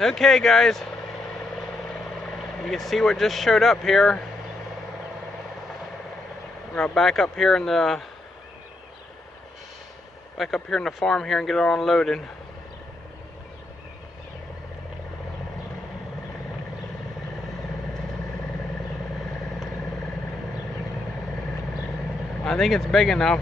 Okay guys, you can see what just showed up here. We're gonna back up here in the farm here and get it unloaded. I think it's big enough.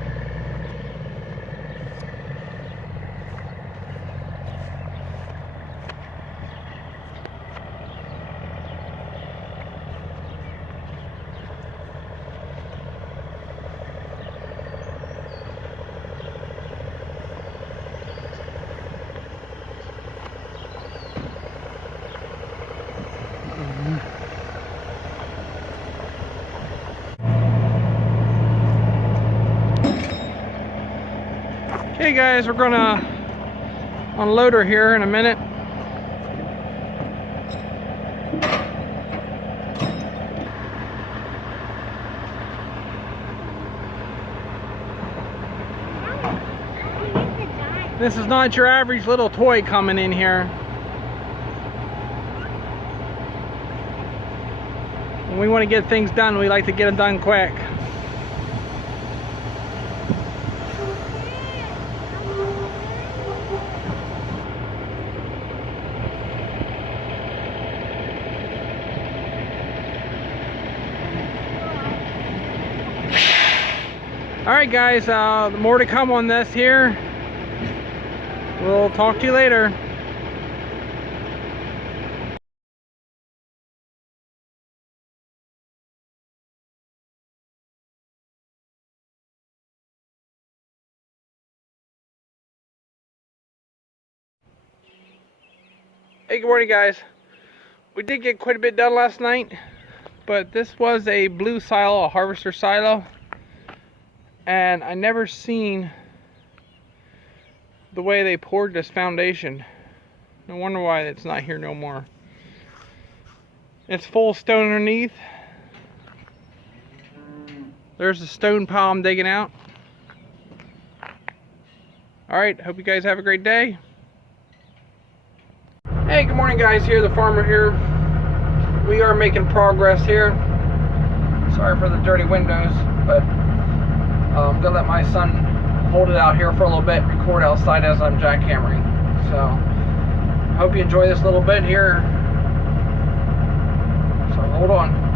Okay guys, we're gonna unload her here in a minute. This is not your average little toy coming in here. When we want to get things done, we like to get them done quick. Alright guys, more to come on this here. We'll talk to you later. Hey, good morning guys. We did get quite a bit done last night, but this was a blue silo, a harvester silo, and I never seen the way they poured this foundation. No wonder why it's not here no more. It's full of stone underneath. There's the stone pile I'm digging out. Alright, hope you guys have a great day. Hey, good morning guys, here, the farmer here. We are making progress here. Sorry for the dirty windows, but I'm gonna let my son hold it out here for a little bit, record outside as I'm jackhammering. So, hope you enjoy this little bit here. So, hold on.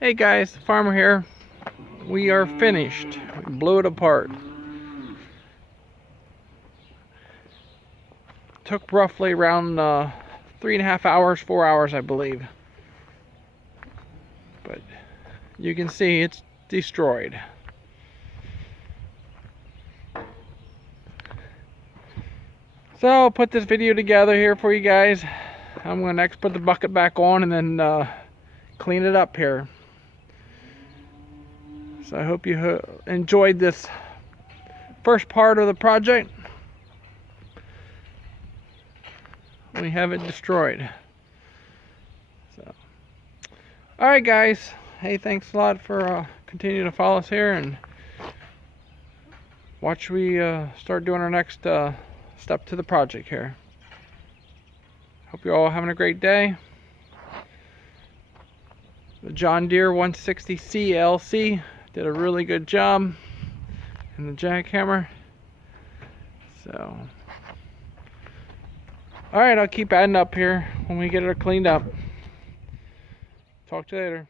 Hey guys, farmer here. We are finished. We blew it apart. Took roughly around 3.5 hours, 4 hours, I believe. But you can see it's destroyed. So I'll put this video together here for you guys. I'm going to next put the bucket back on and then clean it up here. So I hope you enjoyed this first part of the project. We have it destroyed. So, all right, guys. Hey, thanks a lot for continuing to follow us here and watch we start doing our next step to the project here. Hope you're all having a great day. The John Deere 160C LC did a really good job in the jackhammer. So, all right, I'll keep adding up here when we get it cleaned up. Talk to you later.